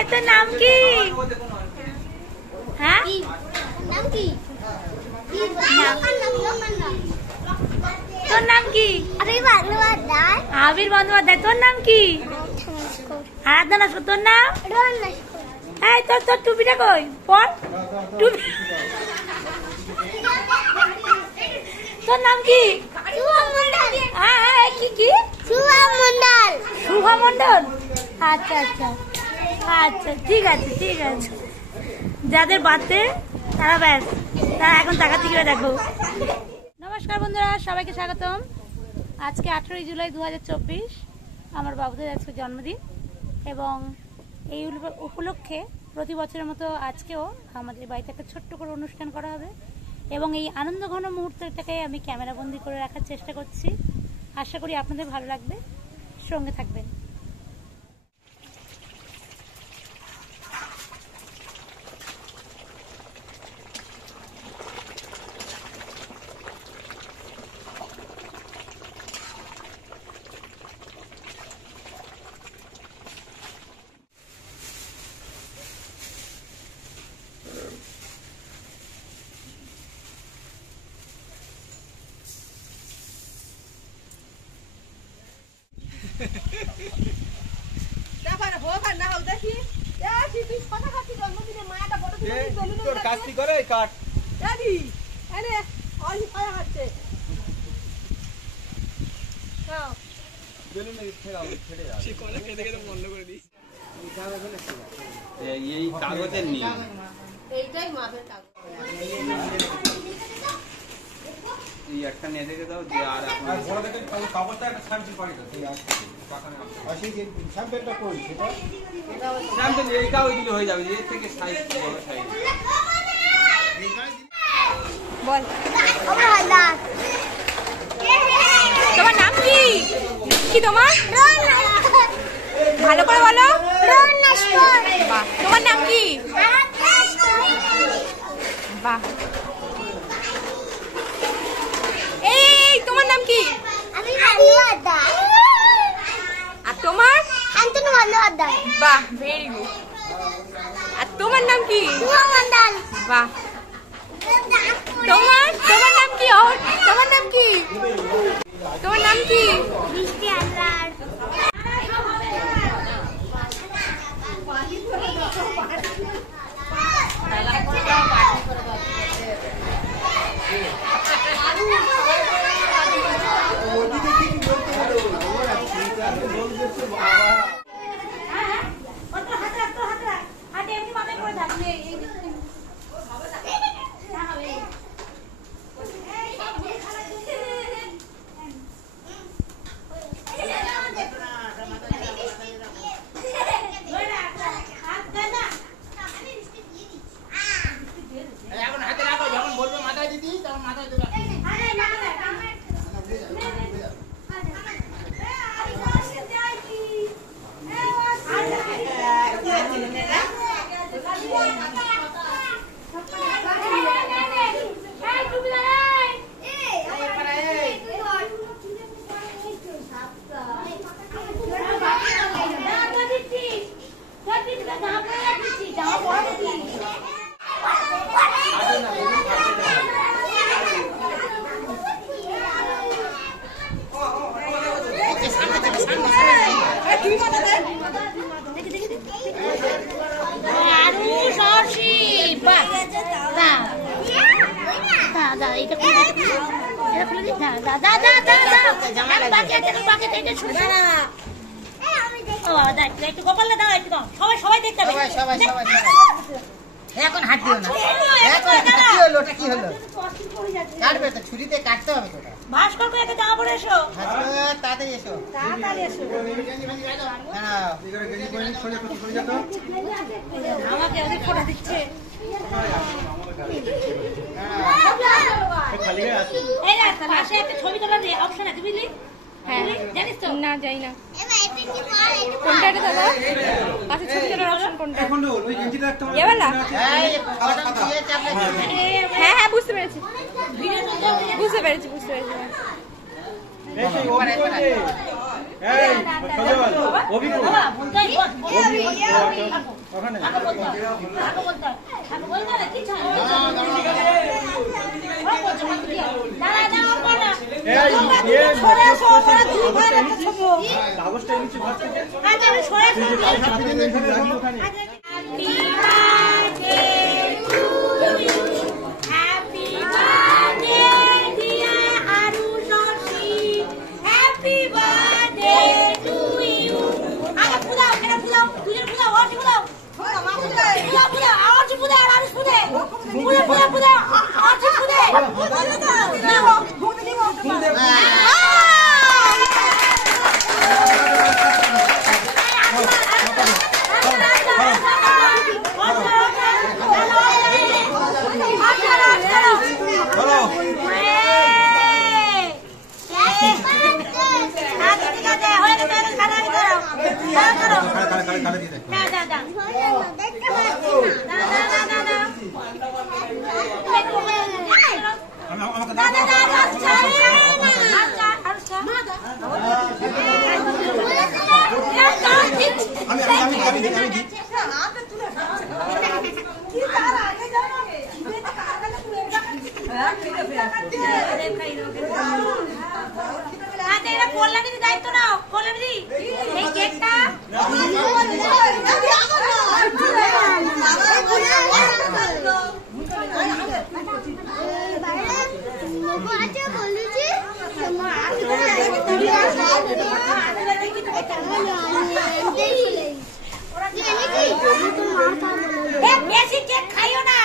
এত নাম কি? হ্যাঁ নাম কি? তোর নাম কি? আবির বন্দ্যোপাধ্যায়। আবির বন্দ্যোপাধ্যায়। তোর নাম কি? আরাধনা নস্কর। তোর নাম? রোহন নস্কর। এই তোর তোর টুপিটা কই? পর টুপি। তোর নাম কি? শুভা মণ্ডল। হ্যাঁ কি কি? শুভা মণ্ডল। শুভা মণ্ডল। আচ্ছা আচ্ছা আচ্ছা, ঠিক আছে ঠিক আছে। যাদের বাড়তে তারা ব্যাস, তারা এখন তাকাতে গিয়ে দেখো। নমস্কার বন্ধুরা, সবাইকে স্বাগতম। আজকে 18 জুলাই 2024 আমার বাবুদের আজকে জন্মদিন, এবং এই উপলক্ষে প্রতি বছরের মতো আজকেও আমাদের বাড়িতে একটা ছোট্ট করে অনুষ্ঠান করা হবে, এবং এই আনন্দ ঘন মুহূর্তটাকে আমি ক্যামেরাবন্দি করে রাখার চেষ্টা করছি। আশা করি আপনাদের ভালো লাগবে, সঙ্গে থাকবেন। এই কাগজের নিয়ম, এইটাই মাপের কাগজ। এই একটা নিয়ে দেখে দাও যে আর বড় দেখে কাগজটা একটা স্যাম্পল পারি দাও। এই আছে আসি যে স্যাম্পলটা কই সেটা স্যাম্পল এই কাগজ দিলে হয়ে যাবে। এর থেকে সাইজ বড় সাইজ বল। তোমার নাম কি? কি তোমার? ভালো করে বলো। রোহন নস্কর। বাহ। তোমার নাম কি? বাহ। এই তোমার নাম কি? আবির বন্দ্যোপাধ্যায়। আর তোমার? শান্তনু বন্দ্যোপাধ্যায়। বাহ, ভেরি গুড। আর তোমার নাম কি? শুভা মণ্ডল। বাহ। তোমার নাম কি? তোমার নাম কি? তোমার নাম কি? বৃষ্টি হালদার। সবাই দেখতে হবে। এখন হাত দিও না। কি হলো? ওটা কি হলো? কাটবে তো, ছুরিতে কাটতে হবে তো। ভাস্কর করে একটা জামা পরে এসো। তাড়াতাড়ি এসো। তাড়াতাড়ি এসো। আমাকে ওদের ফটো দিচ্ছে। এই না, পাশে একটা ছবি তোলার অপশন আছে, বুঝলি? হ্যাঁ, জানিস তো? না, জানি না। কোনটা এটা দাদা? পাশে ছবি তোলার অপশন কোনটা? এবালা? হ্যাঁ হ্যাঁ, বুঝতে পেরেছি বুঝতে পেরেছি। এই সজল অভি কো বাবা বলতে বস ওখানে আগে বলতে বলতে না কি চাই দাঁড়া দাঁড়া পানা এই ये সরে সরে তুই ভাই একটা ছবি কাগজটা নিচে ভাত থেকে আজ আমি সরে সরে ওখানে Happy birthday dear Arushi. Happy birthday to you. আগে ফুলাও কেন ফুলাও দুজন ফুলাও আর ফুলাও ফুলাও ফুলাও আর ফুলাও আর ফুলাও ফুলাও ফুলাও আর বলো কালে দিয়ে কল্যাণীর দায়িত্ব নাও কল্যাণী এই কেকটা বেশি কেক খাইও না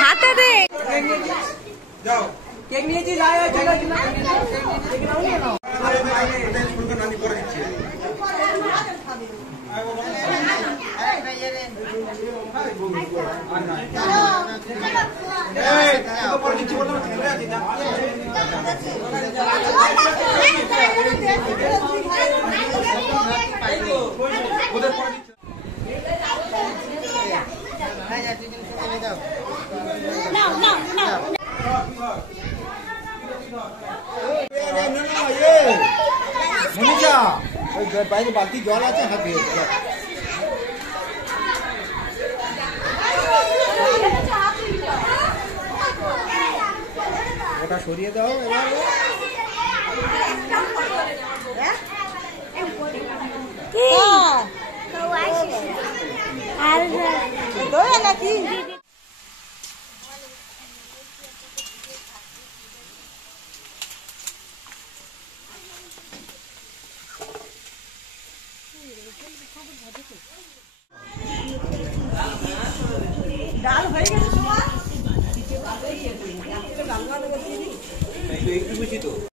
হাতে দে যাও কেক নিয়েছি যাও নানি করে দিচ্ছে পরে দিচ্ছি বললাম ওদের পরে দিচ্ছে নাও নাও নাও বাইরে বালতি জল আছে হাতে ওটা সরিয়ে দাও এবার কি আর দোয়া নাকি ডাল হয়ে গেছে তোমার একটু বেশি তো